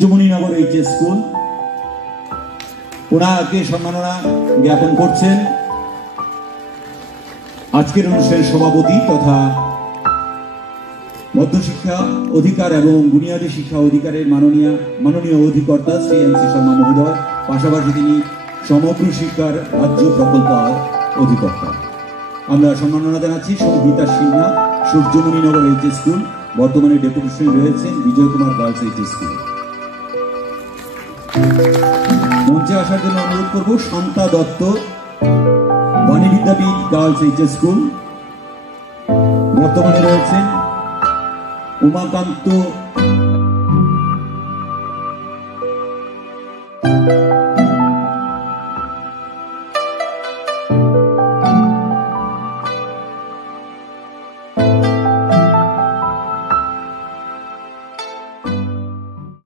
যমুনীনগর HS school ওনাকে সম্মাননা জ্ঞাপন করছেন আজকের অনুষ্ঠানের সভাপতি তথা মধ্যশিক্ষা অধিকার এবং বুনিয়াদী শিক্ষা অধিকারের মাননীয় অধিকর্তা শ্রী এম.সি. শর্মা মহোদয়। পাশাপাশি তিনি সমগ্র শিক্ষার রাজ্য প্রকল্প অধিকর্তা। আমরা সম্মাননা জানাচ্ছি সংহিতা সিনহা, সূর্যমণিনগর এইচএস স্কুল, বর্তমানে ডেপুটেশন রয়েছেন বিজয় কুমার গার্লস এইচএস স্কুল। মঞ্চে আসার জন্য অনুরোধ করব শান্তা দত্ত, বাণী বিদ্যাপীঠ গার্লস এইচএস স্কুল, বর্তমানে রয়েছেন উমাকান্ত